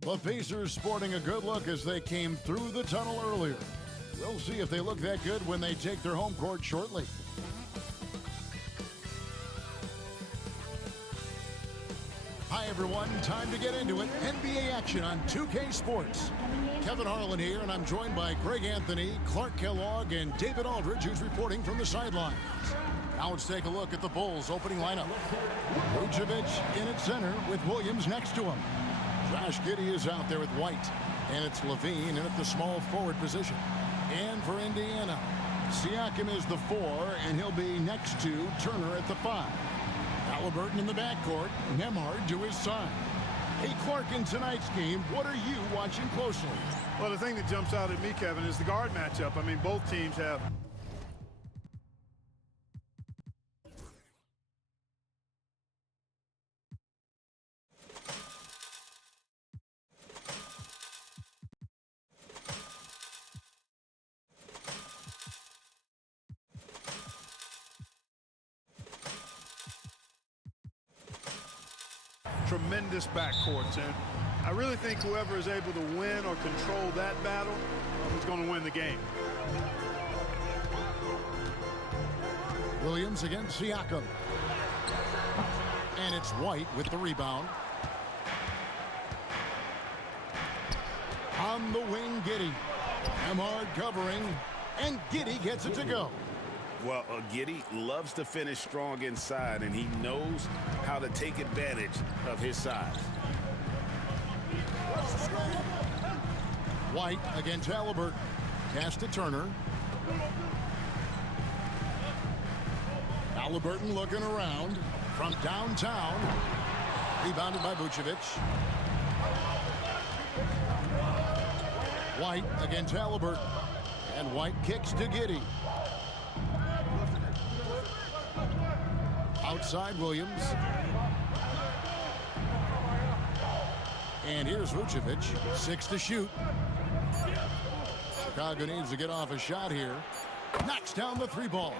The Pacers sporting a good look as they came through the tunnel earlier. We'll see if they look that good when they take their home court shortly. Hi, everyone. Time to get into it. NBA action on 2K Sports. Kevin Harlan here, and I'm joined by Greg Anthony, Clark Kellogg, and David Aldridge, who's reporting from the sidelines. Now let's take a look at the Bulls' opening lineup. Vucevic in at center with Williams next to him. Josh Giddey is out there with White, and it's Levine in at the small forward position. And for Indiana, Siakam is the 4, and he'll be next to Turner at the 5. Halliburton in the backcourt, Nembhard to his side. Hey, Clark, in tonight's game, what are you watching closely? Well, the thing that jumps out at me, Kevin, is the guard matchup. I mean, both teams have tremendous backcourts, and I really think whoever is able to win or control that battle is going to win the game. Williams against Siakam. And it's White with the rebound. On the wing, Giddey. Nembhard covering, and Giddey gets it to go. Well, Giddey loves to finish strong inside, and he knows how to take advantage of his size. White against Halliburton. Pass to Turner. Halliburton looking around from downtown. Rebounded by Vucevic. White against Halliburton. And White kicks to Giddey. Outside Williams. And here's Vucevic. 6 to shoot. Chicago needs to get off a shot here. Knocks down the 3-ball.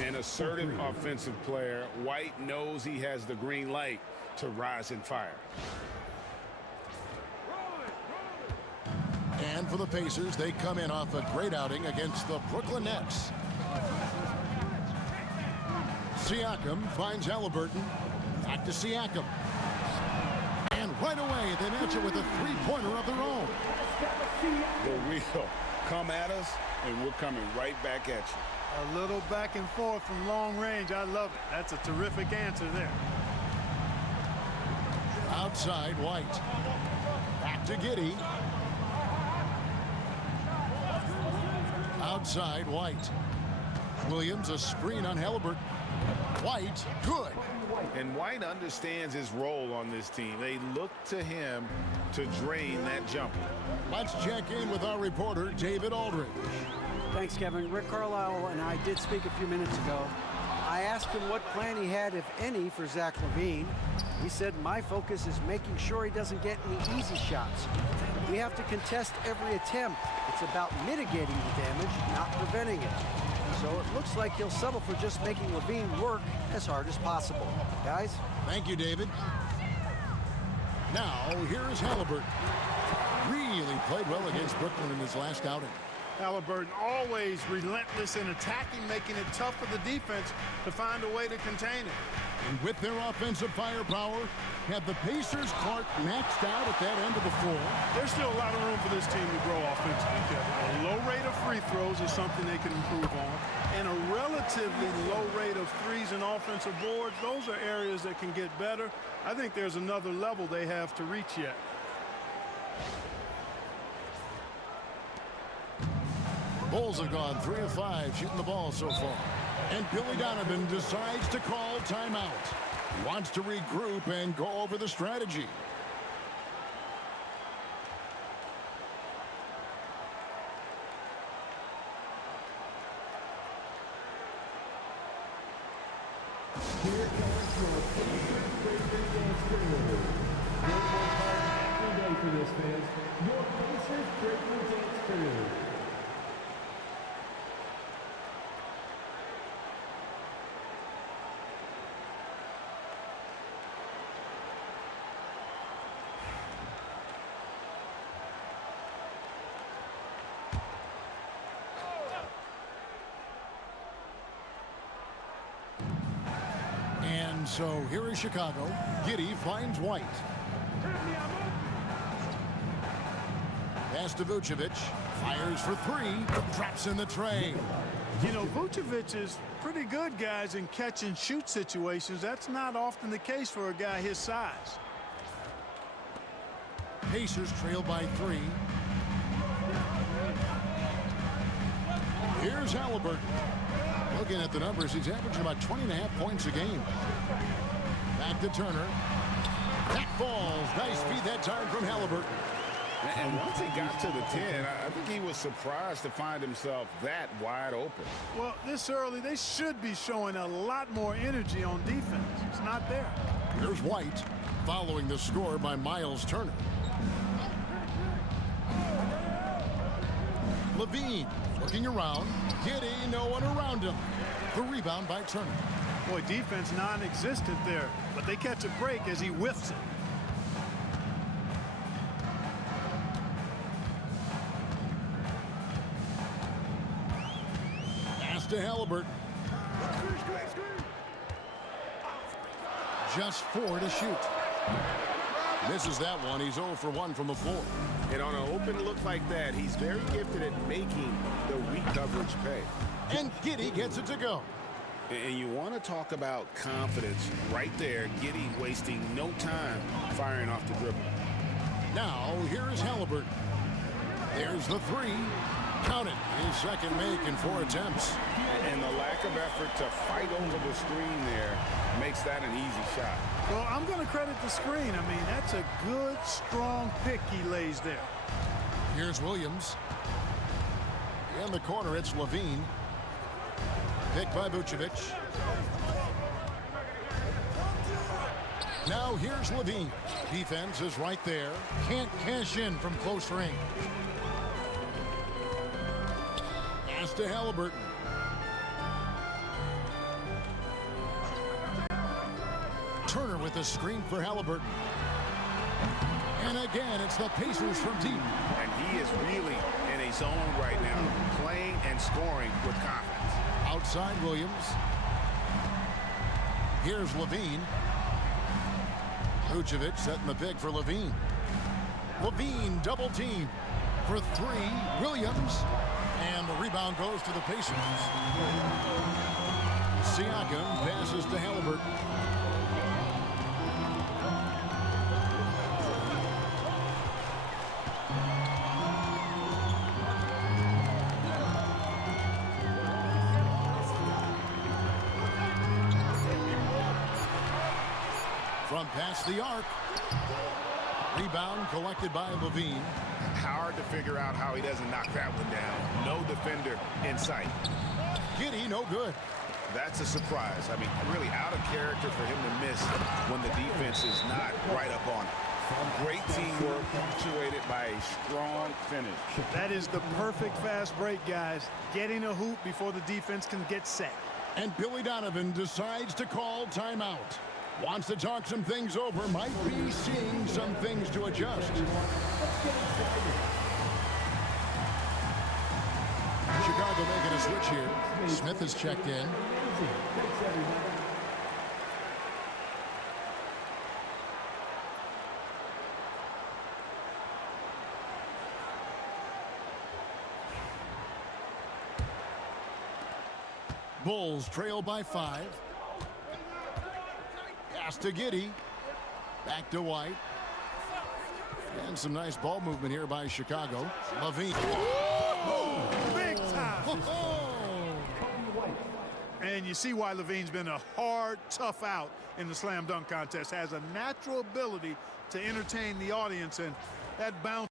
An assertive offensive player. White knows he has the green light to rise and fire. And for the Pacers, they come in off a great outing against the Brooklyn Nets. Siakam finds Halliburton. Back to Siakam. And right away, they match it with a three-pointer of their own. The wheel come at us, and we're coming right back at you. A little back and forth from long range. I love it. That's a terrific answer there. Outside, White. Back to Giddey. Outside, White. Williams, a screen on Halliburton. White, good. And White understands his role on this team. They look to him to drain that jumper. Let's check in with our reporter, David Aldridge. Thanks, Kevin. Rick Carlisle and I did speak a few minutes ago. I asked him what plan he had, if any, for Zach LaVine. He said, my focus is making sure he doesn't get any easy shots. We have to contest every attempt. It's about mitigating the damage, not preventing it. So it looks like he'll settle for just making LaVine work as hard as possible. Guys? Thank you, David. Now, here's Halliburton. Really played well against Brooklyn in his last outing. Halliburton always relentless in attacking, making it tough for the defense to find a way to contain it. And with their offensive firepower, have the Pacers, Clark, maxed out at that end of the floor? There's still a lot of room for this team to grow offensively, Kevin. A low rate of free throws is something they can improve on. And a relatively low rate of threes and offensive boards, those are areas that can get better. I think there's another level they have to reach yet. Bulls have gone 3 of 5 shooting the ball so far. And Billy Donovan decides to call timeout. He wants to regroup and go over the strategy. Here comes your Pacers Breakthrough Dance Period. Good work hard every day for this, fans. Your Pacers Breakthrough Dance Period. And so here is Chicago. Giddey finds White. Pass to Vucevic. Fires for three. Drops in the tray. You know, Vucevic is pretty good, guys, in catch-and-shoot situations. That's not often the case for a guy his size. Pacers trail by 3. Here's Halliburton. Looking at the numbers, he's averaging about 20.5 points a game. Back to Turner. That falls. Nice feed that time from Halliburton. And once he got to the 10, I think he was surprised to find himself that wide open. Well, this early, they should be showing a lot more energy on defense. It's not there. Here's White, following the score by Miles Turner. Levine looking around. Giddey, no one around him. The rebound by Turner. Boy, defense non-existent there, but they catch a break as he whiffs it. Pass to Halliburton. Just 4 to shoot. Misses that one. He's 0 for 1 from the floor. And on an open look like that, he's very gifted at making the weak coverage pay. And Giddey gets it to go. And you want to talk about confidence right there. Giddey wasting no time firing off the dribble. Now, here is Halliburton. There's the 3. Count it. His second make in 4 attempts. And the lack of effort to fight over the screen there makes that an easy shot. Well, I'm going to credit the screen. I mean, that's a good, strong pick he lays there. Here's Williams. In the corner, it's Levine. Picked by Vucevic. Now here's Levine. Defense is right there. Can't cash in from close range. Pass to Halliburton. Turner with a screen for Halliburton. And again, it's the Pacers from deep. And he is really in a zone right now, playing and scoring with confidence. Outside Williams. Here's Levine. Vucevic setting the pick for Levine. Levine double team for 3. Williams. And the rebound goes to the Pacers. Siakam passes to Halliburton. From past the arc. Rebound collected by Levine. Hard to figure out how he doesn't knock that one down. No defender in sight. Giddey, no good. That's a surprise. I mean, really out of character for him to miss when the defense is not right up on it. Great teamwork punctuated by a strong finish. That is the perfect fast break, guys. Getting a hoop before the defense can get set. And Billy Donovan decides to call timeout. Wants to talk some things over, might be seeing some things to adjust. Chicago making a switch here. Smith has checked in. Bulls trail by 5. Pass to Giddey. Back to White. And some nice ball movement here by Chicago. Levine. Big time. And you see why Levine's been a hard, tough out in the slam dunk contest. Has a natural ability to entertain the audience, and that bounce.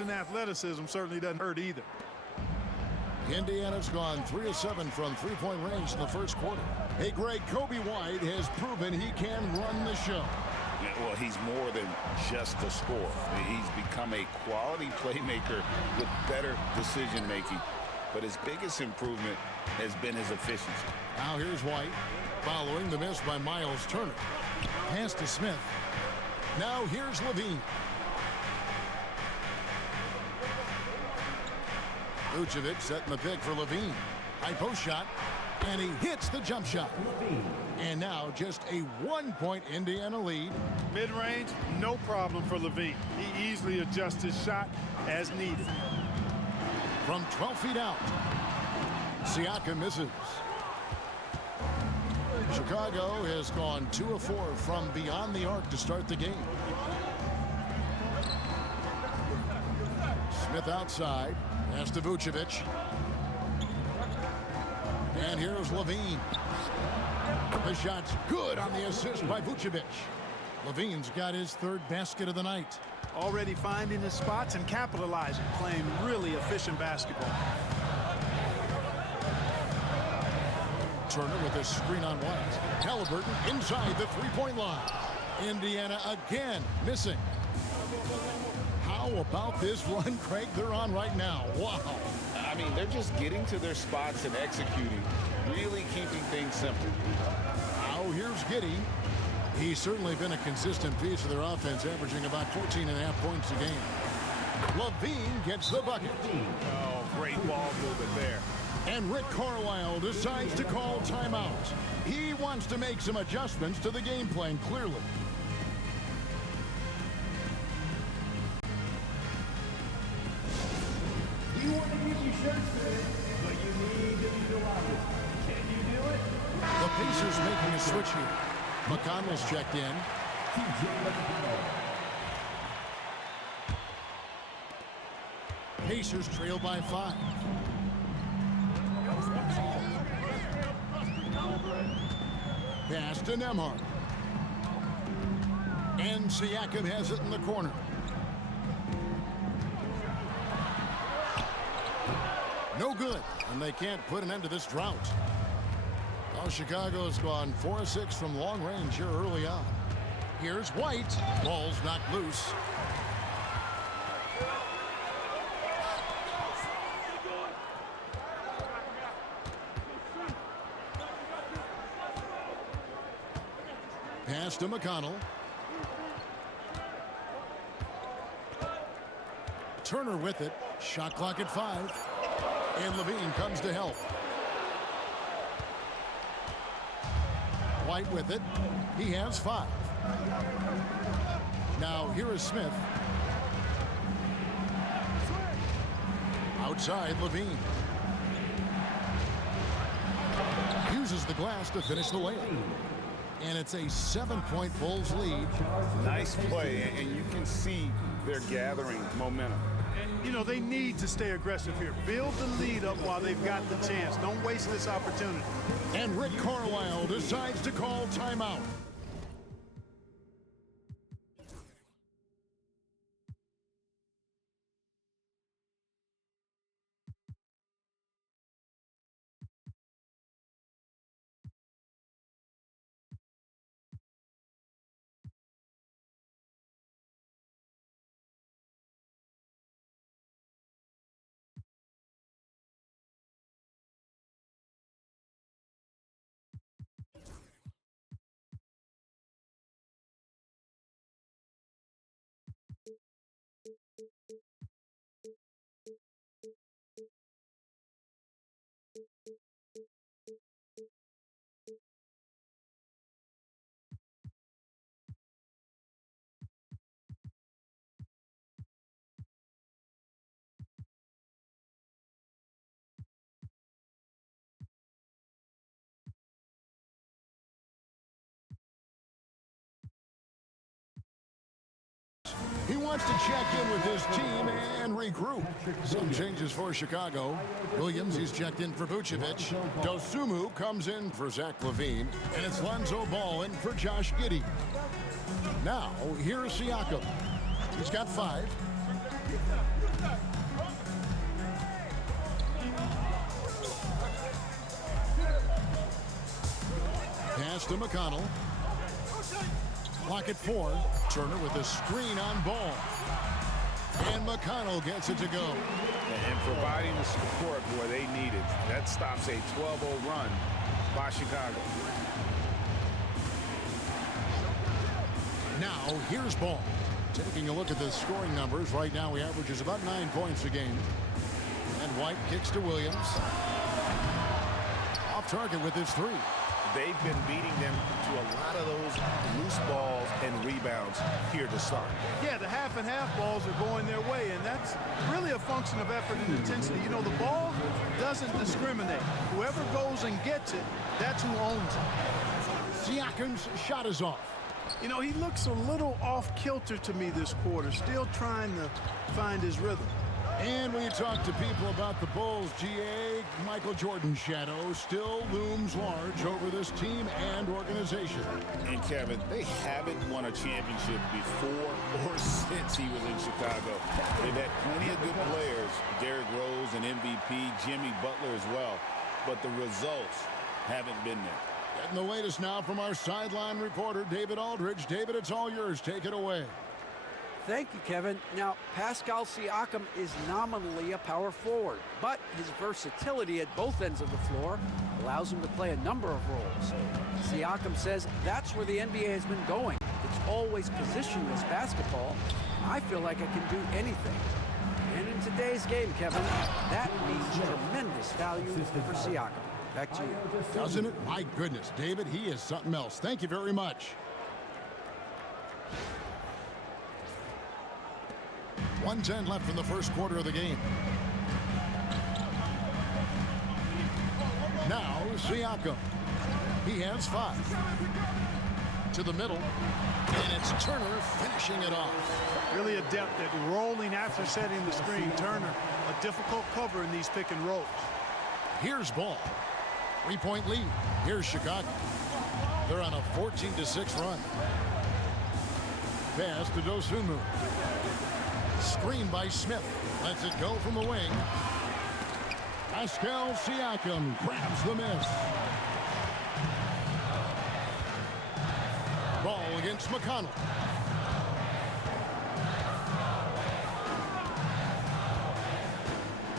And athleticism certainly doesn't hurt either. Indiana's gone 3 of 7 from three-point range in the first quarter. Hey, Greg, Kobe White has proven he can run the show. Yeah, well, he's more than just a scorer. He's become a quality playmaker with better decision-making. But his biggest improvement has been his efficiency. Now here's White, following the miss by Miles Turner. Pass to Smith. Now here's Levine. Vucevic setting the pick for Levine. High post shot, and he hits the jump shot. And now just a 1-point Indiana lead. Mid-range, no problem for Levine. He easily adjusts his shot as needed. From 12 feet out, Siakam misses. Chicago has gone 2 of 4 from beyond the arc to start the game. Smith outside. Pass to Vucevic. And here's Levine. The shot's good on the assist by Vucevic. Levine's got his 3rd basket of the night. Already finding his spots and capitalizing, playing really efficient basketball. Turner with a screen on White. Halliburton inside the three-point line. Indiana again missing. How about this run, Craig, they're on right now? Wow. I mean, they're just getting to their spots and executing, really keeping things simple. Now here's Giddey. He's certainly been a consistent piece of their offense, averaging about 14.5 points a game. Levine gets the bucket. Oh, great ball movement there. And Rick Carlisle decides to call timeout. He wants to make some adjustments to the game plan, clearly. You want to give your shirts today, but you need to be the loudest. Can you do it? The Pacers making a switch here. McConnell's checked in. Pacers trail by 5. Pass to Nembhard. And Siakam has it in the corner. No good, and they can't put an end to this drought. Well, Chicago's gone 4 of 6 from long range here early on. Here's White. Ball's knocked loose. Pass to McConnell. Turner with it. Shot clock at 5. And Levine comes to help. White with it. He has 5. Now here is Smith. Outside, Levine. Uses the glass to finish the layup. And it's a 7-point Bulls lead. Nice play, and you can see they're gathering momentum. You know, they need to stay aggressive here. Build the lead up while they've got the chance. Don't waste this opportunity. And Rick Carlisle decides to call timeout. He wants to check in with his team and regroup. Some changes for Chicago. Williams, he's checked in for Vucevic. Dosunmu comes in for Zach LaVine. And it's Lonzo Ball in for Josh Giddey. Now, here's Siakam. He's got 5. Pass to McConnell. Clock at 4. Turner with a screen on ball. And McConnell gets it to go. And providing the support where they needed. That stops a 12-0 run by Chicago. Now, here's Ball. Taking a look at the scoring numbers, right now he averages about 9 points a game. And White kicks to Williams. Off target with his 3. They've been beating them to a lot of those loose balls and rebounds here to start. Yeah, the half and half balls are going their way, and that's really a function of effort and intensity. You know, the ball doesn't discriminate. Whoever goes and gets it, that's who owns it. Siakam's shot is off. You know, he looks a little off kilter to me this quarter, still trying to find his rhythm. And when you talk to people about the Bulls, GA, Michael Jordan's shadow still looms large over this team and organization. And Kevin, they haven't won a championship before or since he was in Chicago. They've had plenty of good players, Derrick Rose, an MVP, Jimmy Butler as well, but the results haven't been there. Getting the latest now from our sideline reporter, David Aldridge. David, it's all yours. Take it away. Thank you, Kevin. Now, Pascal Siakam is nominally a power forward, but his versatility at both ends of the floor allows him to play a number of roles. Siakam says that's where the NBA has been going. It's always positionless basketball. I feel like I can do anything. And in today's game, Kevin, that means tremendous value for Siakam. Back to you. Doesn't it? My goodness, David, he is something else. Thank you very much. 1:10 left in the first quarter of the game. Now, Siakam. He has 5. To the middle. And it's Turner finishing it off. Really adept at rolling after setting the screen. Turner, a difficult cover in these pick and rolls. Here's Ball. 3-point lead. Here's Chicago. They're on a 14-6 run. Pass to Dosunmu. Screen by Smith. Lets it go from the wing. Pascal Siakam grabs the miss. Ball against McConnell.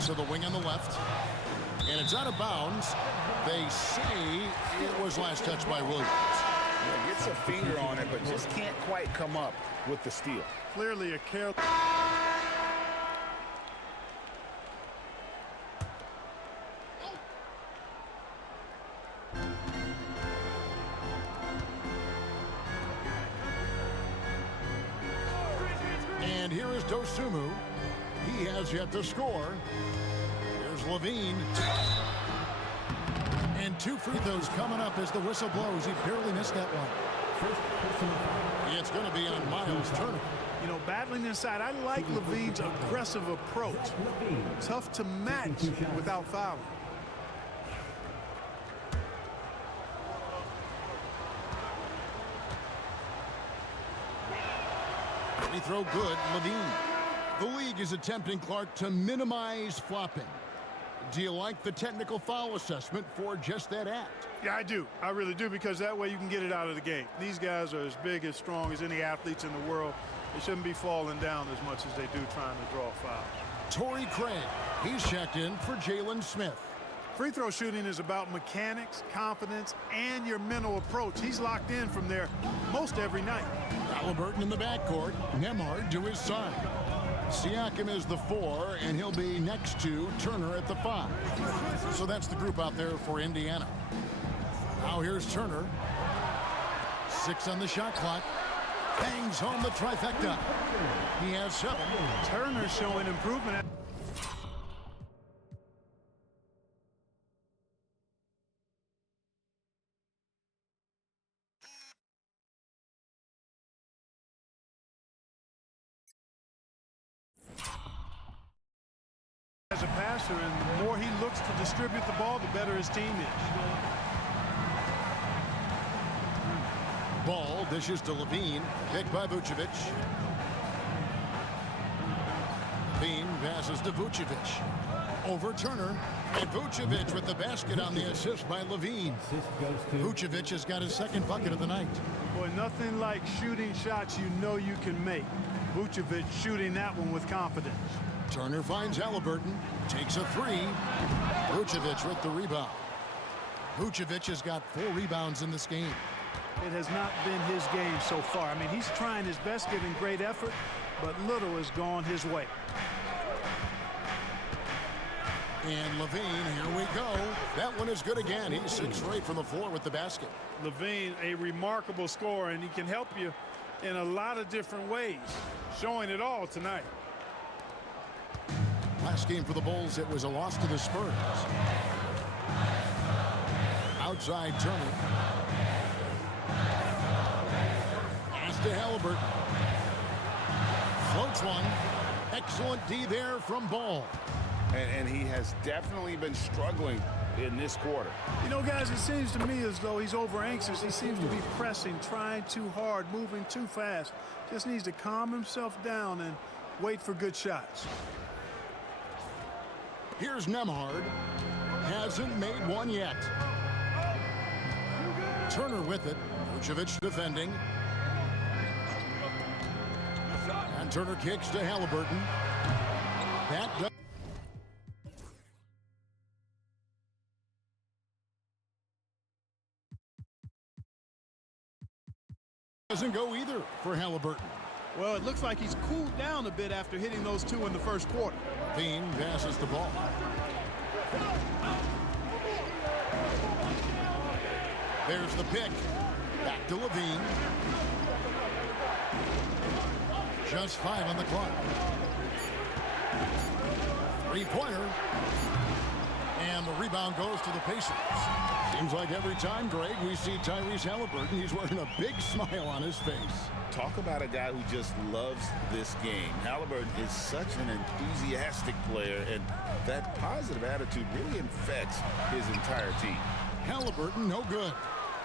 To the wing on the left. And it's out of bounds. They say it was last touched by Williams. Yeah, gets a finger on it, but just can't quite come up with the steal. Clearly a careless. And here is Dosunmu. He has yet to score. Here's Levine. And 2 free throws coming up as the whistle blows. He barely missed that one. It's going to be on Miles Turner. You know, battling inside, I like Levine's aggressive approach. Tough to match without fouling. Free throw good, Levine. The league is attempting, Clark, to minimize flopping. Do you like the technical foul assessment for just that act? Yeah, I do. I really do, because that way you can get it out of the game. These guys are as big, as strong as any athletes in the world. They shouldn't be falling down as much as they do trying to draw fouls. Torrey Craig, he's checked in for Jalen Smith. Free throw shooting is about mechanics, confidence, and your mental approach. He's locked in from there most every night. Halliburton in the backcourt, Nembhard to his side. Siakam is the 4, and he'll be next to Turner at the 5. So that's the group out there for Indiana. Now here's Turner. 6 on the shot clock. Bangs home the trifecta. He has 7. Turner showing improvement. As a passer, and the more he looks to distribute the ball, the better his team is. Ball dishes to Levine. Picked by Vucevic. Levine passes to Vucevic. Over Turner. And Vucevic with the basket on the assist by Levine. Assist goes to Vucevic has got his second bucket of the night. Boy, nothing like shooting shots you know you can make. Vucevic shooting that one with confidence. Turner finds Halliburton. Takes a three. Vucevic with the rebound. Vucevic has got 4 rebounds in this game. It has not been his game so far. I mean, he's trying his best, giving great effort, but little has gone his way. And Levine, here we go. That one is good again. He's 6 straight from the floor with the basket. Levine, a remarkable scorer, and he can help you in a lot of different ways, showing it all tonight. Last game for the Bulls, it was a loss to the Spurs. Outside Turner. Pass to Halliburton. Floats one. Excellent D there from Ball. And he has definitely been struggling in this quarter. You know, guys, it seems to me as though he's over anxious. He seems to be pressing, trying too hard, moving too fast. Just needs to calm himself down and wait for good shots. Here's Nembhard. Hasn't made one yet. Turner with it. Vucevic defending. And Turner kicks to Halliburton. That doesn't go either for Halliburton. Well, it looks like he's cooled down a bit after hitting those 2 in the first quarter. Levine passes the ball. There's the pick. Back to Levine. Just 5 on the clock. 3-pointer. And the rebound goes to the Pacers. Seems like every time, Greg, we see Tyrese Halliburton, he's wearing a big smile on his face. Talk about a guy who just loves this game. Halliburton is such an enthusiastic player, and that positive attitude really infects his entire team. Halliburton, no good.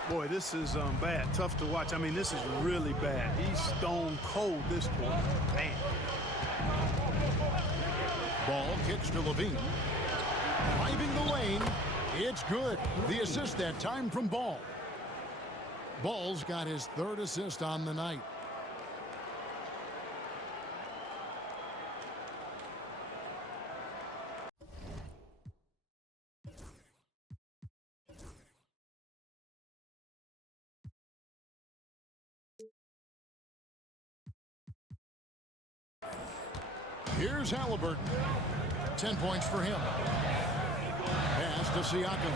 Boy, this is bad. Tough to watch. I mean, this is really bad. He's stone cold this quarter. Man. Ball kicks to Levine. Driving the lane. It's good. The assist that time from Ball. Ball's got his 3rd assist on the night. Here's Halliburton. 10 points for him. Pass to Siakam.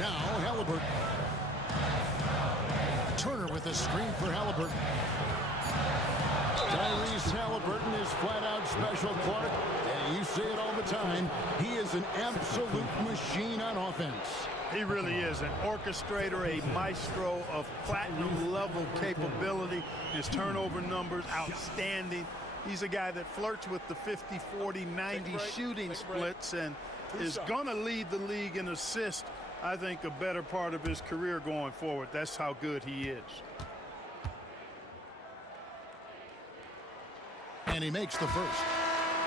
Now Halliburton. Turner with a screen for Halliburton. Tyrese Halliburton is flat out special, Clark. And you say it all the time. He is an absolute machine on offense. He really is an orchestrator, a maestro of platinum-level capability. His turnover numbers, outstanding. He's a guy that flirts with the 50, 40, 90 shooting splits and is going to lead the league in assists, I think, a better part of his career going forward. That's how good he is. And he makes the first.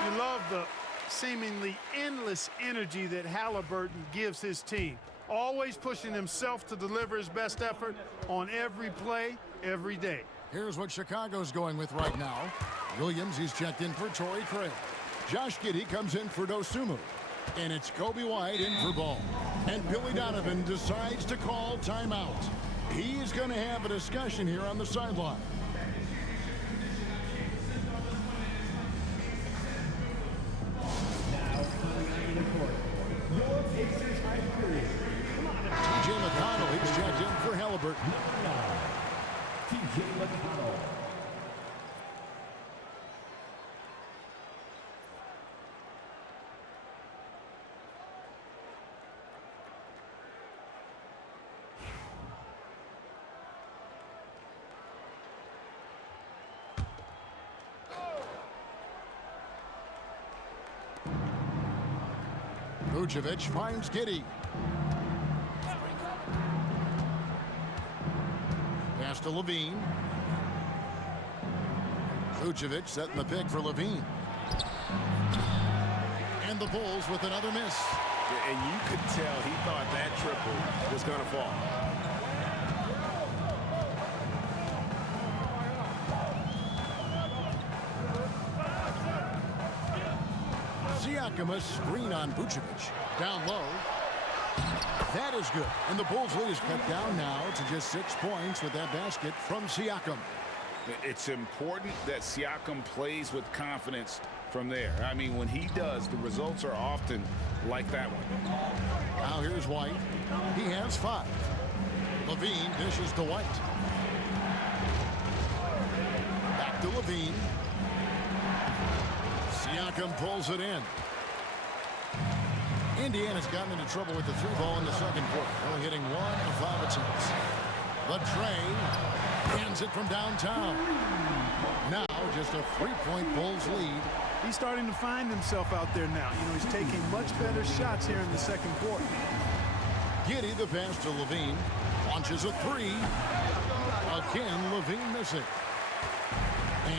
You love the seemingly endless energy that Halliburton gives his team. Always pushing himself to deliver his best effort on every play, every day. Here's what Chicago's going with right now. Williams, he's checked in for Torrey Craig. Josh Giddey comes in for Dosunmu. And it's Kobe White in for Ball. And Billy Donovan decides to call timeout. He's going to have a discussion here on the sideline. now coming onto the court. Your Pacers high period. TJ McConnell, he's checked in for Halliburton. TJ McConnell. Vucevic finds Giddey. to Levine. Vucevic setting the pick for Levine. And the Bulls with another miss. Yeah, and you could tell he thought that triple was going to fall. Siakam a screen on Vucevic. Down low. That is good. And the Bulls' lead is cut down now to just 6 points with that basket from Siakam. It's important that Siakam plays with confidence from there. I mean, when he does, the results are often like that one. Now here's White. He has 5. Levine dishes to White. Back to Levine. Siakam pulls it in. Indiana's gotten into trouble with the 3-ball in the second quarter, only hitting 1 of 5 attempts. The tray hands it from downtown. Now just a 3-point Bulls lead. He's starting to find himself out there now. You know, he's taking much better shots here in the second quarter. Giddey the pass to Levine. Launches a 3. Again, Levine missing.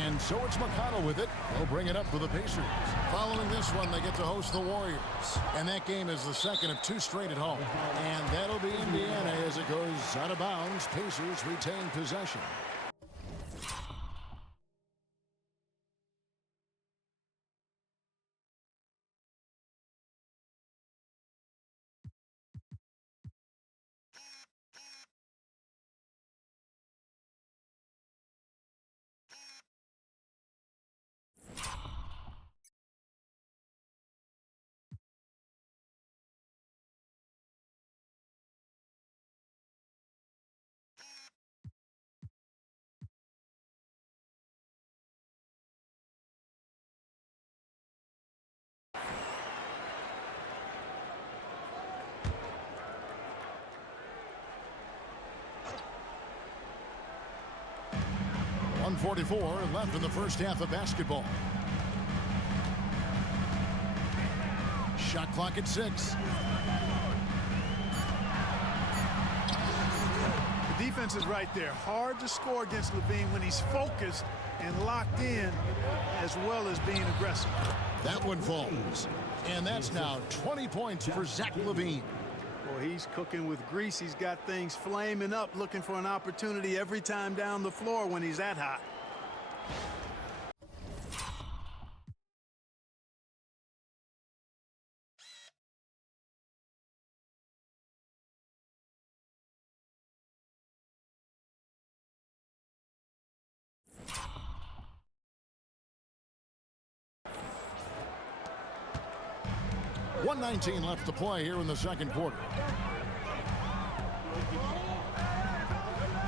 And so it's McConnell with it. They'll bring it up for the Pacers. Following this one, they get to host the Warriors. And that game is the second of 2 straight at home. And that'll be Indiana as it goes out of bounds. Pacers retain possession. .144 left in the first half of basketball. Shot clock at 6. The defense is right there. Hard to score against Levine when he's focused and locked in, as well as being aggressive. That one falls. And that's now 20 points for Zach LaVine. Well, he's cooking with grease. He's got things flaming up, looking for an opportunity every time down the floor when he's that hot. .119 left to play here in the second quarter.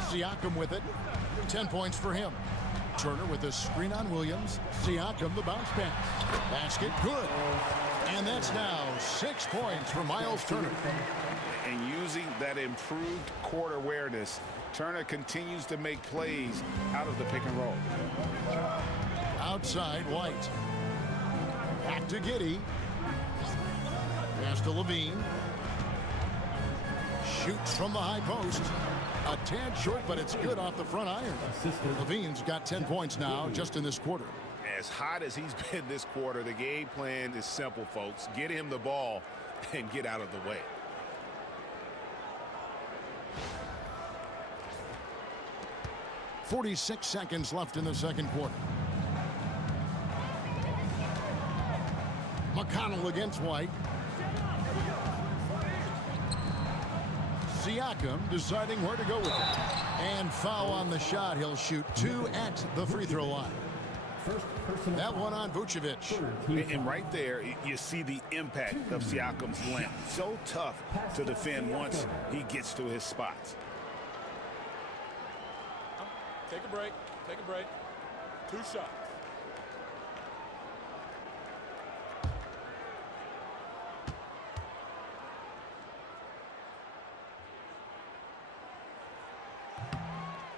Siakam with it. 10 points for him. Turner with the screen on Williams. Siakam the bounce pass. Basket good. And that's now 6 points for Miles Turner. And using that improved court awareness, Turner continues to make plays out of the pick and roll. Outside White. Back to Giddey. Pass to Levine. Shoots from the high post. A tad short, but it's good off the front iron. Levine's got 10 points now just in this quarter. As hot as he's been this quarter, the game plan is simple, folks. Get him the ball and get out of the way. .46 seconds left in the second quarter. McConnell against White. Siakam deciding where to go with it. And foul on the shot. He'll shoot 2 at the free throw line. That one on Vucevic. And right there, you see the impact of Siakam's length. So tough to defend once he gets to his spots. Take a break. Take a break. 2 shots.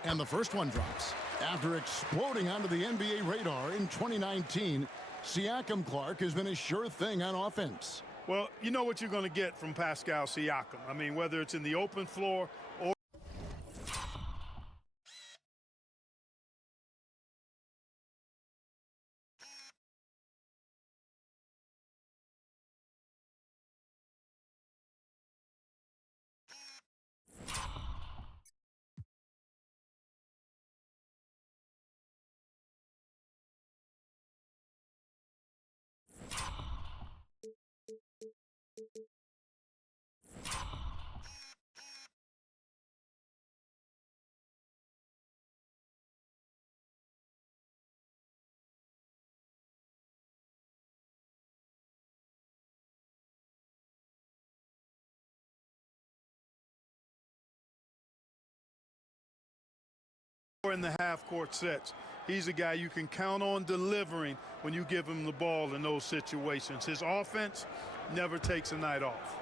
And the first one drops. After exploding onto the NBA radar in 2019, Siakam Clark has been a sure thing on offense. Well, you know what you're going to get from Pascal Siakam. I mean, whether it's in the open floor or in the half-court sets. He's a guy you can count on delivering when you give him the ball in those situations. His offense never takes a night off.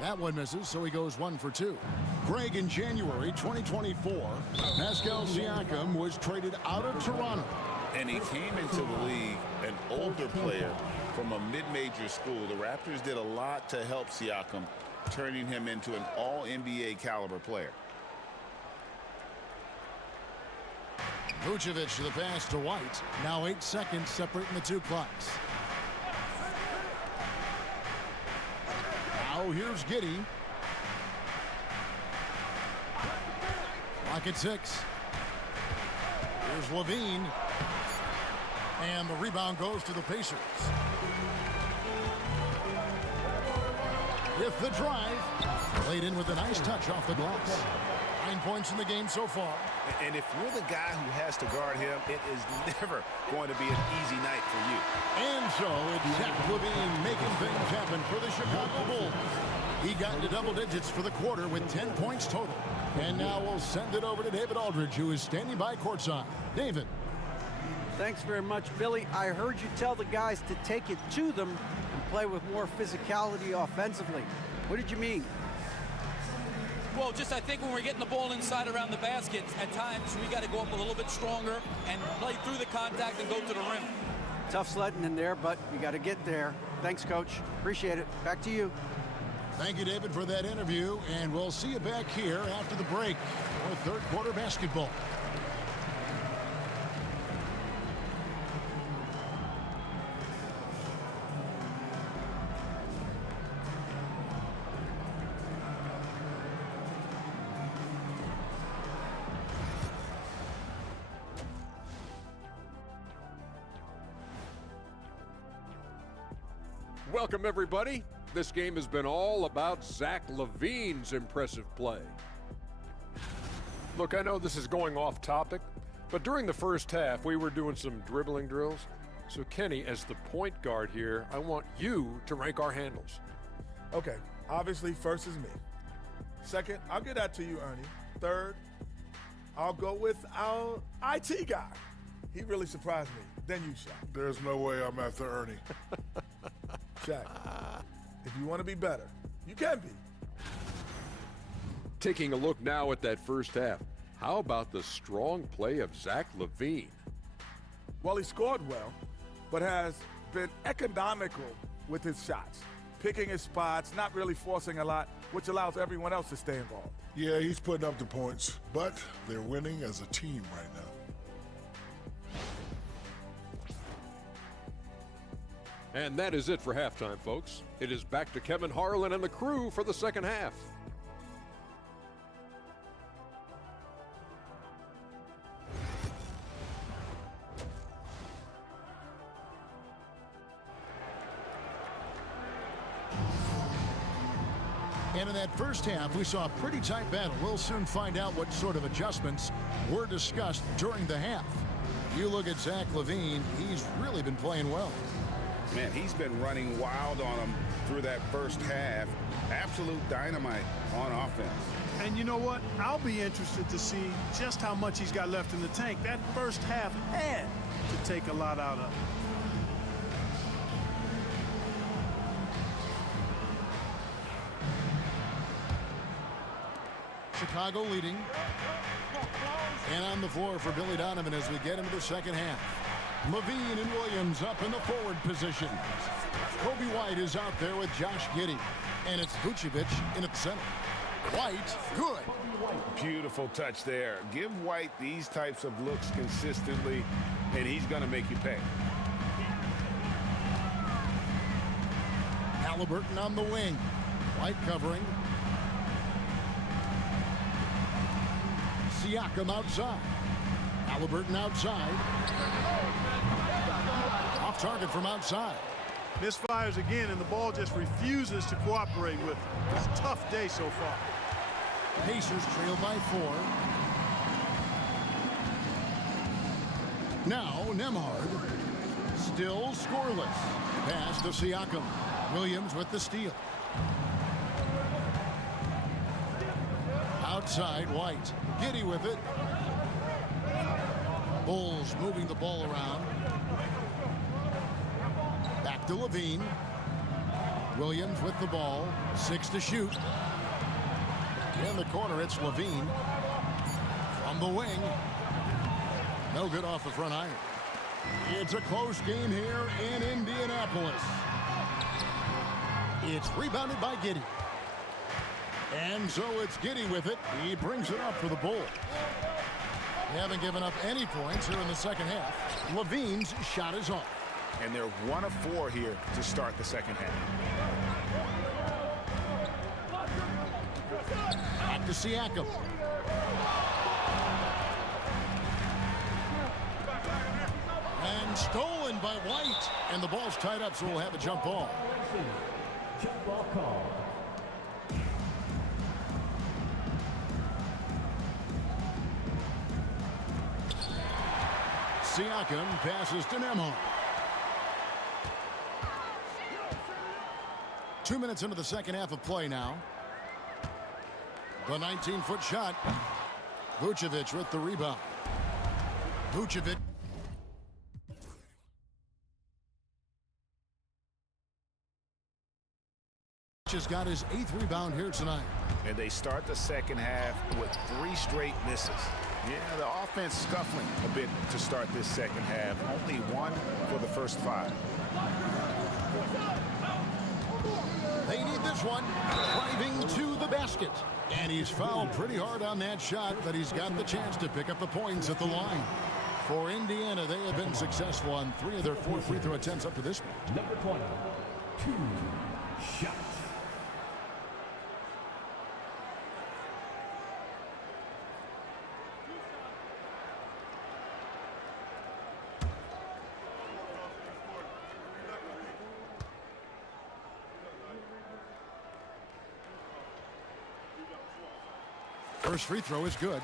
That one misses, so he goes 1 for 2. Greg, in January 2024, Pascal Siakam was traded out of Toronto. And he came into the league an older player from a mid-major school. The Raptors did a lot to help Siakam, turning him into an all-NBA caliber player. Vucevic to the pass to White. Now 8 seconds separating the two clocks. Now here's Giddey. Clock at 6. Here's Levine. And the rebound goes to the Pacers. With the drive, laid in with a nice touch off the glass. 9 points in the game so far. And if you're the guy who has to guard him, it is never going to be an easy night for you. And so it's Zach LaVine making things happen for the Chicago Bulls. He got into double digits for the quarter with 10 points total. And now we'll send it over to David Aldridge, who is standing by courtside. David. Thanks very much, Billy. I heard you tell the guys to take it to them and play with more physicality offensively. What did you mean? Well, just I think when we're getting the ball inside around the basket, at times we got to go up a little bit stronger and play through the contact and go to the rim. Tough sledding in there, but you got to get there. Thanks, Coach. Appreciate it. Back to you. Thank you, David, for that interview, and we'll see you back here after the break for third quarter basketball. Welcome, everybody. This game has been all about Zach LaVine's impressive play. Look, I know this is going off topic, but during the first half, we were doing some dribbling drills. So, Kenny, as the point guard here, I want you to rank our handles. Okay, obviously, first is me. Second, I'll get that to you, Ernie. Third, I'll go with our IT guy. He really surprised me. Then you, Shaq. There's no way I'm after Ernie. Shaq, if you want to be better, you can be. Taking a look now at that first half, how about the strong play of Zach LaVine? Well, he scored well, but has been economical with his shots, picking his spots, not really forcing a lot, which allows everyone else to stay involved. Yeah, he's putting up the points, but they're winning as a team right now. And that is it for halftime, folks. It is back to Kevin Harlan and the crew for the second half. And in that first half, we saw a pretty tight battle. We'll soon find out what sort of adjustments were discussed during the half. If you look at Zach LaVine, he's really been playing well. Man, he's been running wild on him through that first half. Absolute dynamite on offense. And you know what? I'll be interested to see just how much he's got left in the tank. That first half had to take a lot out of him. Chicago leading. And on the floor for Billy Donovan as we get into the second half. Levine and Williams up in the forward position. Kobe White is out there with Josh Giddey. And it's Vucevic in at the center. White, good. Beautiful touch there. Give White these types of looks consistently, and he's going to make you pay. Halliburton on the wing. White covering. Siakam outside. Halliburton outside. Off target from outside. Misfires again, and the ball just refuses to cooperate with him. It's a tough day so far. Pacers trail by 4. Now Nembhard. Still scoreless. Pass to Siakam. Williams with the steal. Outside, White. Giddy with it. Bulls moving the ball around. Back to Levine. Williams with the ball. 6 to shoot. In the corner, it's Levine. From the wing. No good off the front iron. It's a close game here in Indianapolis. It's rebounded by Giddy. And so it's Giddy with it. He brings it up for the Bulls. They haven't given up any points here in the second half. Levine's shot is off. And they're 1 of 4 here to start the second half. Back to Siakam. And stolen by White. And the ball's tied up, so we'll have a jump ball. Jump ball call. Siakam passes to Nemo. 2 minutes into the second half of play now. The 19-foot shot. Vucevic with the rebound. Vucevic. Has got his 8th rebound here tonight. And they start the second half with 3 straight misses. Yeah, the offense scuffling a bit to start this second half. Only 1 for the first 5. They need this one. Driving to the basket. And he's fouled pretty hard on that shot, but he's got the chance to pick up the points at the line. For Indiana, they have been successful on 3 of their 4 free throw attempts up to this point. Number 20, 2 shots. First free throw is good.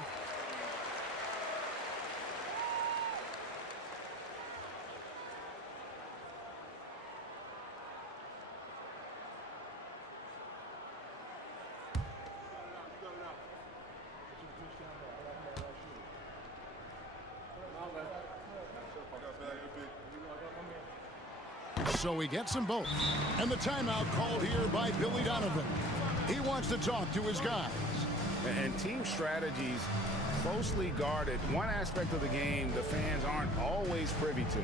So he gets them both. And the timeout called here by Billy Donovan. He wants to talk to his guys. And team strategies closely guarded. One aspect of the game the fans aren't always privy to.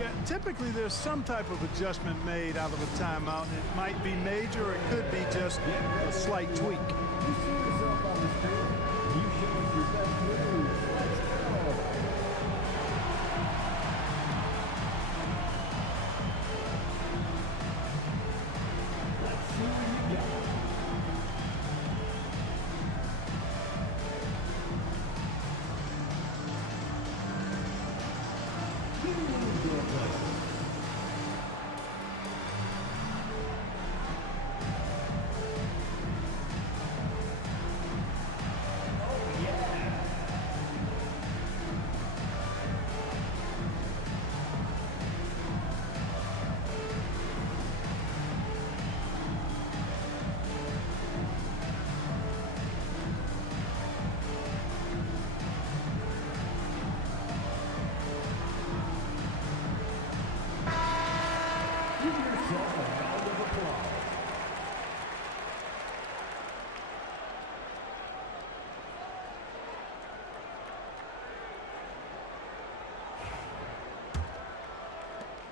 Yeah, typically there's some type of adjustment made out of a timeout. It might be major, or it could be just a slight tweak. You see yourself on the screen. You show us your best moves. Let's go. Let's see what you got.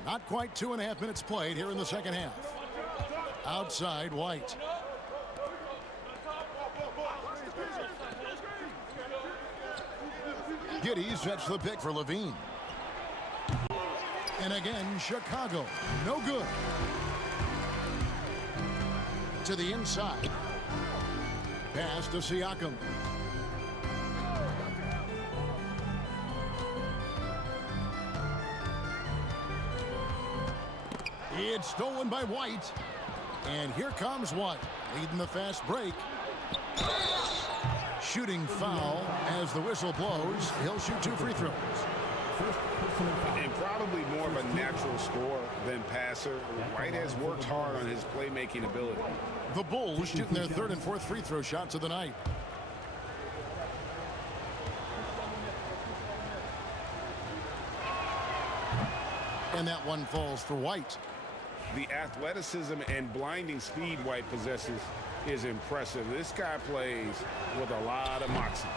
Not quite 2.5 minutes played here in the second half. Outside, White. Giddy sets the pick for Levine. And again, Chicago. No good. To the inside. Pass to Siakam. It's stolen by White. And here comes White, leading the fast break. Shooting foul as the whistle blows. He'll shoot 2 free throws. first personal foul. And probably more of a natural scorer than passer. White has worked hard on his playmaking ability. The Bulls shooting their third and fourth free throw shots of the night. And that one falls for White. The athleticism and blinding speed White possesses is impressive. This guy plays with a lot of moxie.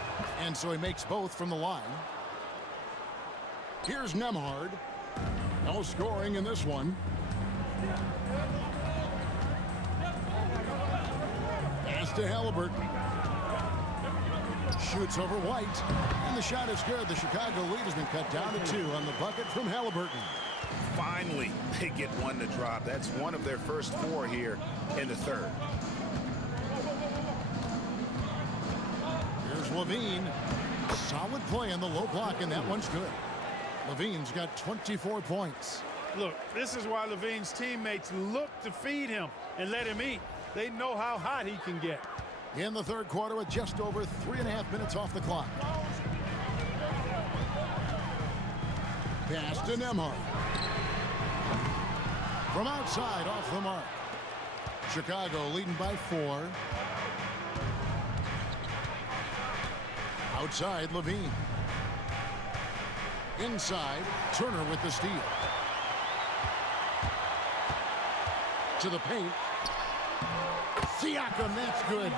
And so he makes both from the line. Here's Nemhard. No scoring in this one. Pass to Halliburton. Shoots over White. And the shot is good. The Chicago lead has been cut down to 2 on the bucket from Halliburton. Finally, they get one to drop. That's one of their first 4 here in the third. Here's Levine. Solid play on the low block, and that one's good. Levine's got 24 points. Look, this is why Levine's teammates look to feed him and let him eat. They know how hot he can get. In the third quarter with just over 3.5 minutes off the clock. Pass to Nemhard. From outside, off the mark. Chicago leading by 4. Outside, Levine. Inside, Turner with the steal. To the paint. Siakam, that's good.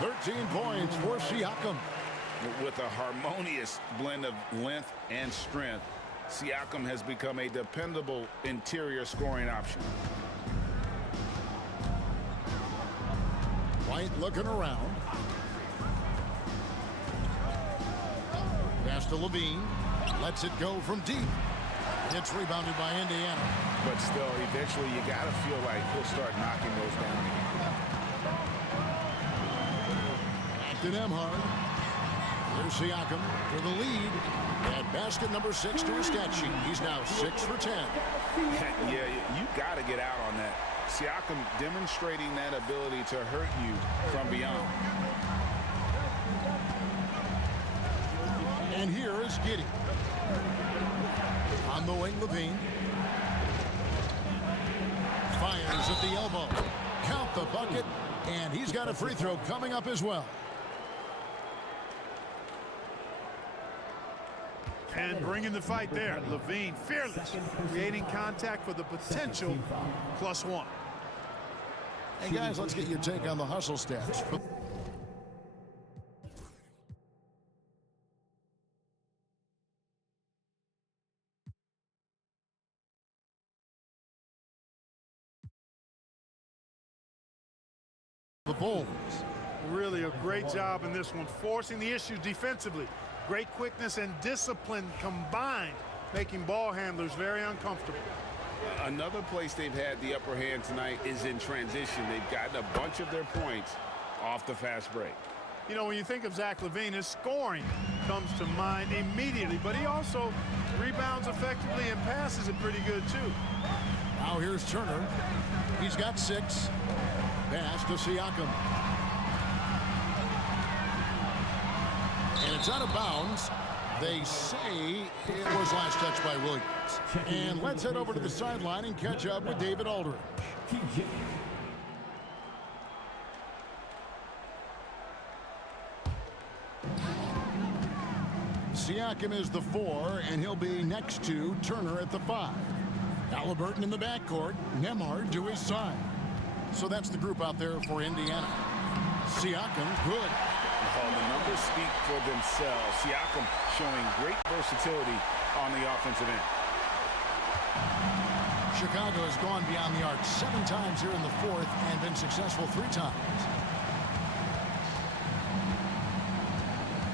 13 points for Siakam. With a harmonious blend of length and strength, Siakam has become a dependable interior scoring option. White looking around. Pass to Levine. Lets it go from deep. It's rebounded by Indiana. But still, eventually you got to feel like he'll start knocking those down. Back to Nemhard. There's Siakam for the lead. At basket number 6 to his stat sheet. He's now 6 for 10. Yeah, you got to get out on that. Siakam demonstrating that ability to hurt you from beyond. And here is Giddey. On the wing, Levine. Fires at the elbow. Count the bucket. And he's got a free throw coming up as well. And bringing the fight there. Levine, fearless. Creating contact for the potential +1. Hey, guys, let's get your take on the hustle stats. The Bulls. Really a great job in this one, forcing the issue defensively. Great quickness and discipline combined, making ball handlers very uncomfortable. Another place they've had the upper hand tonight is in transition. They've gotten a bunch of their points off the fast break. You know, when you think of Zach LaVine, his scoring comes to mind immediately, but he also rebounds effectively and passes it pretty good, too. Now here's Turner. He's got 6. Pass to Siakam. And it's out of bounds. They say it was last touched by Williams. And let's head over to the sideline and catch up with David Aldridge. Siakam is the 4, and he'll be next to Turner at the 5. Halliburton in the backcourt. Nemhard to his side. So that's the group out there for Indiana. Siakam, good. Oh, the numbers speak for themselves. Siakam showing great versatility on the offensive end. Chicago has gone beyond the arc 7 times here in the 4th and been successful 3 times.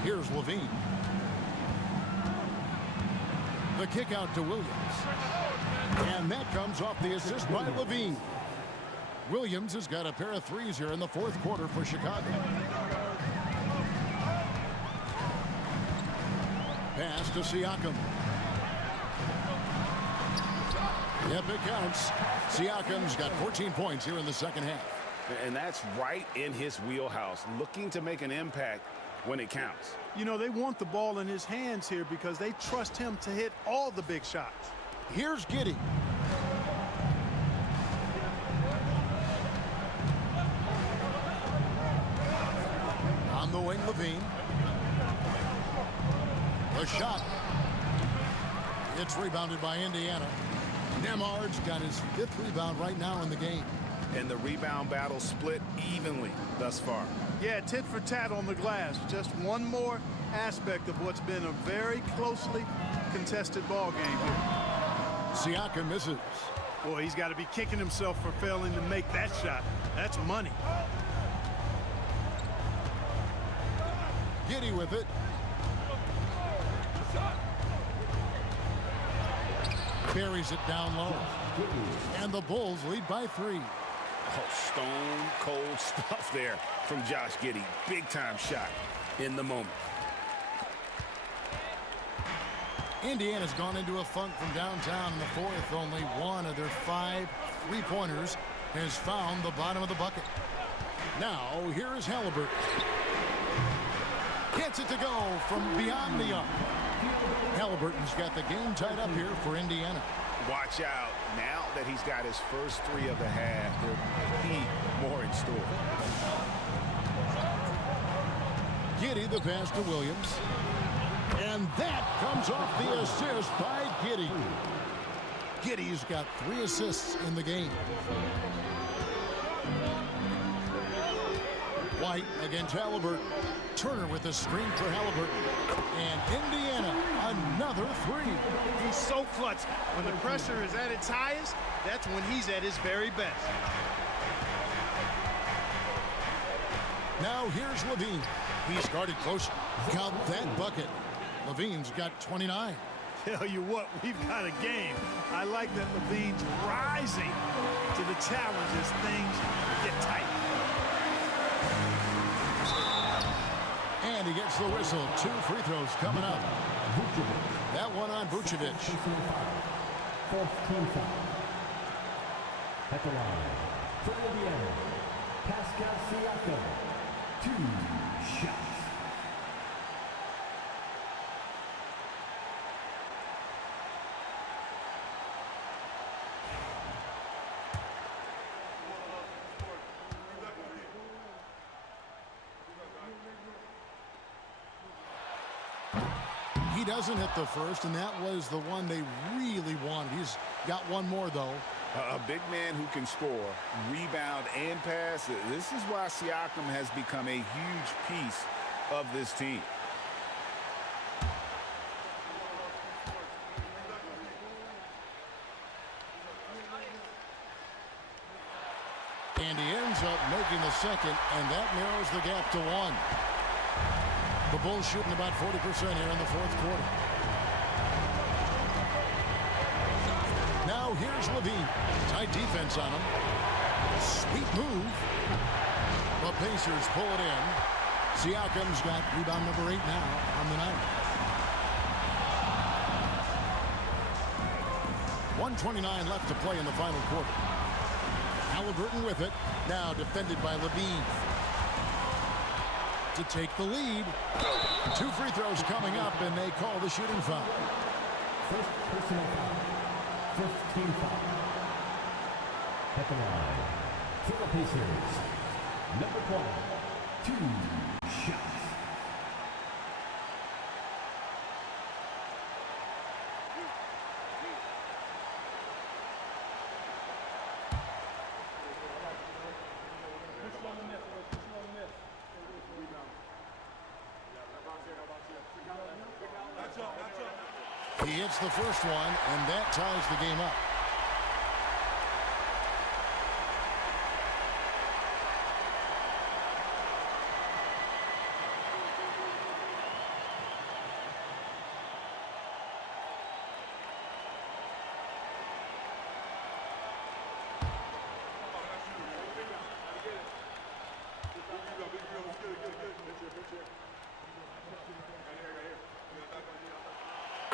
Here's Levine. The kick out to Williams. And that comes off the assist by Levine. Williams has got a pair of 3s here in the 4th quarter for Chicago. Pass to Siakam. Yep, it counts. Siakam's got 14 points here in the second half. And that's right in his wheelhouse, looking to make an impact when it counts. You know, they want the ball in his hands here because they trust him to hit all the big shots. Here's Giddey. On the wing, Levine. The shot. It's rebounded by Indiana. Nemard's got his 5th rebound right now in the game. And the rebound battle split evenly thus far. Yeah, tit for tat on the glass. Just one more aspect of what's been a very closely contested ball game here. Siakam misses. Boy, he's got to be kicking himself for failing to make that shot. That's money. Giddey with it. Buries it down low. And the Bulls lead by 3. Oh, stone cold stuff there from Josh Giddey. Big time shot in the moment. Indiana's gone into a funk from downtown in the 4th. Only one of their 5 3-pointers has found the bottom of the bucket. Now, here is Halliburton. Gets it to go from beyond the arc. Halliburton's got the game tied up here for Indiana. Watch out. Now that he's got his first 3 of the half, there may be more in store. Giddey, the pass to Williams. And that comes off the assist by Giddey. Giddey's got 3 assists in the game. White against Halliburton. Turner with the screen for Halliburton. And Indiana, another 3. He's so clutch. When the pressure is at its highest, that's when he's at his very best. Now here's Levine. He's guarded close. Count that bucket. Levine's got 29. Tell you what, we've got a game. I like that Levine's rising to the challenge as things get tight. And he gets the whistle. 2 free throws coming up. That one on Vucevic. 4th team foul. At the line, from Indiana, Pascal Siakam. 2 shots. He doesn't hit the first, and that was the one they really wanted. He's got one more, though. A big man who can score, rebound, and pass. This is why Siakam has become a huge piece of this team. And he ends up making the second, and that narrows the gap to 1. The Bulls shooting about 40% here in the 4th quarter. Now here's Levine. Tight defense on him. Sweet move. The Pacers pull it in. Siakam's got rebound number 8 now on the night. 1:29 left to play in the final quarter. Halliburton with it. Now defended by Levine. To take the lead. 2 free throws coming up, and they call the shooting foul. First personal foul. 5th team foul. At the line, for the Pacers, number 12, 2 shots. He hits the first one, and that ties the game up.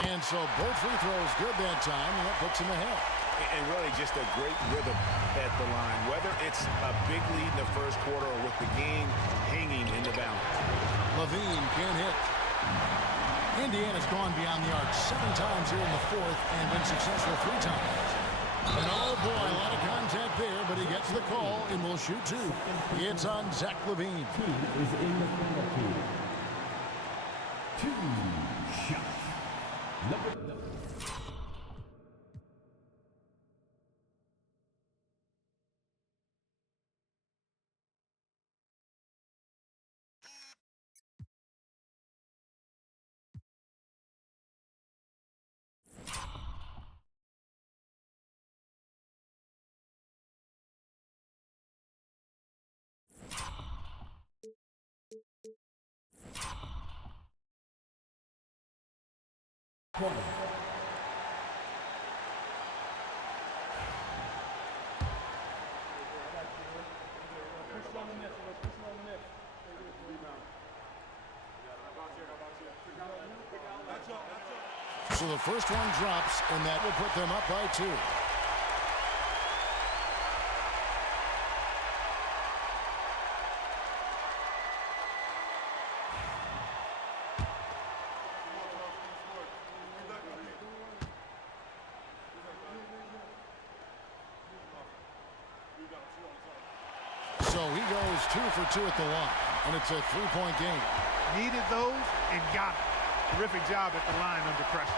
And so both free throws good that time, and that puts him ahead. And really just a great rhythm at the line, whether it's a big lead in the first quarter or with the game hanging in the balance. Levine can't hit. Indiana's gone beyond the arc 7 times here in the fourth and been successful 3 times. And oh boy, a lot of contact there, but he gets the call and will shoot 2. It's on Zach Levine. Is in the penalty. 2 shots. Number. So the first one drops, and that will put them up by 2. So he goes 2 for 2 at the line, and it's a 3-point game. Needed those and got it. Terrific job at the line under pressure.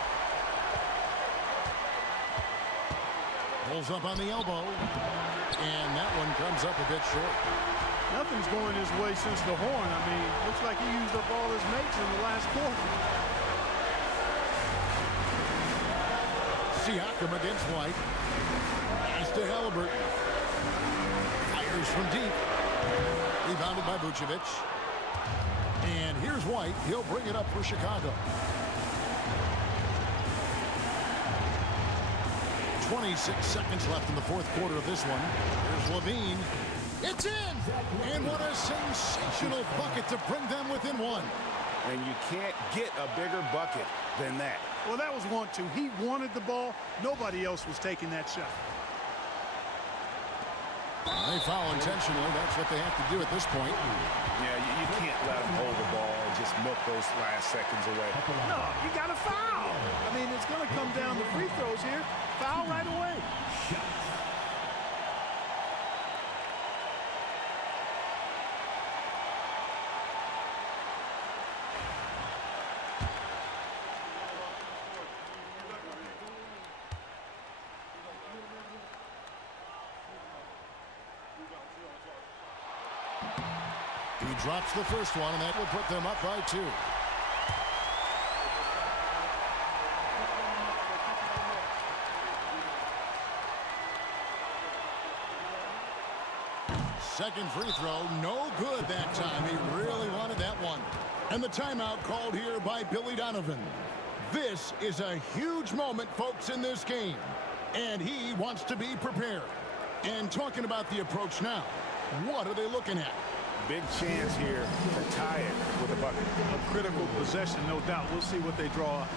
Pulls up on the elbow, and that one comes up a bit short. Nothing's going his way since the horn. I mean, looks like he used up all his mates in the last quarter. Siakam against White. Pass to Halliburton. Fires from deep. Rebounded by Vucevic. And here's White. He'll bring it up for Chicago. 26 seconds left in the fourth quarter of this one. Here's Levine. It's in! And what a sensational bucket to bring them within 1. And you can't get a bigger bucket than that. Well, that was 1-2. He wanted the ball. Nobody else was taking that shot. They foul intentionally. That's what they have to do at this point. Yeah, you can't let them hold the ball and just milk those last seconds away. No, you got to foul. I mean, it's going to come down to free throws here. Foul right away. He drops the first one, and that will put them up by 2. Second free throw, no good that time. He really wanted that one. And the timeout called here by Billy Donovan. This is a huge moment, folks, in this game. And he wants to be prepared. And talking about the approach now, what are they looking at? Big chance here to tie it with a bucket. A critical possession, no doubt. We'll see what they draw up.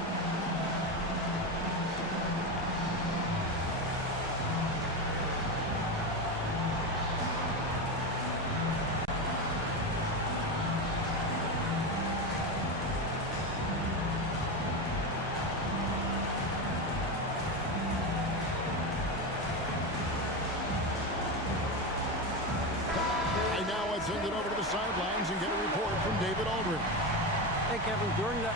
Send it over to the sidelines and get a report from David Aldridge. Hey, Kevin, during that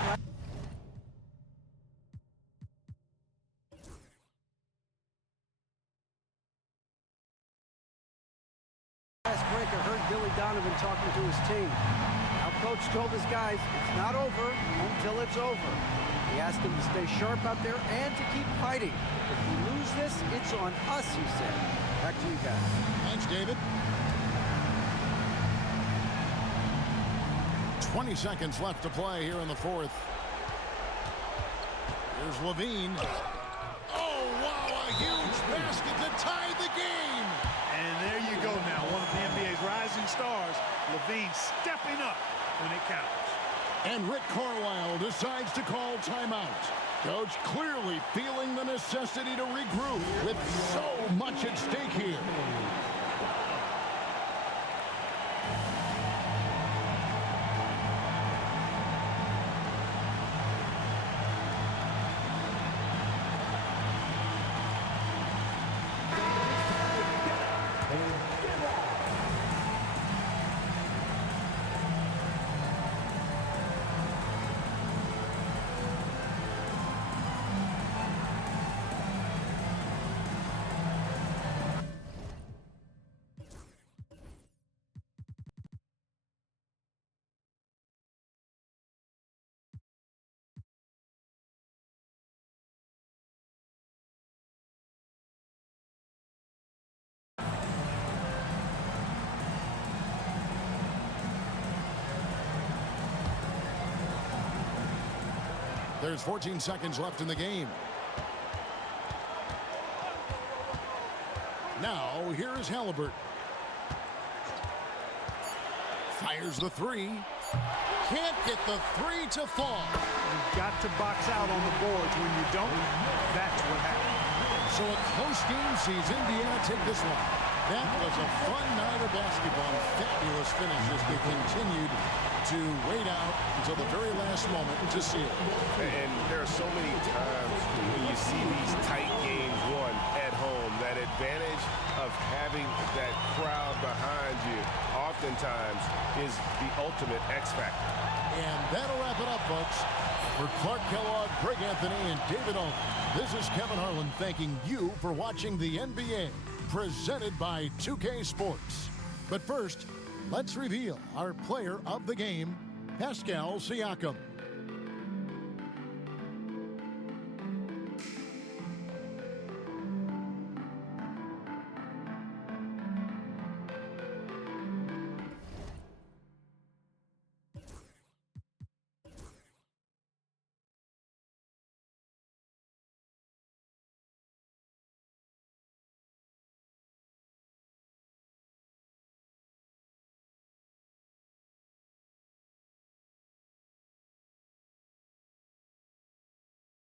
last break, I heard Billy Donovan talking to his team. Now, Coach told his guys, it's not over until it's over. He asked them to stay sharp out there and to keep fighting. If we lose this, it's on us, he said. Back to you guys. Thanks, David. 20 seconds left to play here in the fourth. Here's Levine. Oh, wow, a huge basket to tie the game. And there you go now, one of the NBA's rising stars, Levine stepping up when it counts. And Rick Carlisle decides to call timeout. Coach clearly feeling the necessity to regroup with so much at stake here. There's 14 seconds left in the game. Now, here is Halliburton. Fires the three. Can't get the three to fall. You've got to box out on the boards. When you don't, that's what happens. So a close game sees Indiana take this one. That was a fun night of basketball. Fabulous finish as they continued to wait out until the very last moment to see it. And there are so many times when you see these tight games won at home, that advantage of having that crowd behind you oftentimes is the ultimate X factor. And that'll wrap it up, folks. For Clark Kellogg, Greg Anthony, and David Aldridge, this is Kevin Harlan thanking you for watching the NBA, presented by 2K Sports. But first, let's reveal our player of the game, Pascal Siakam.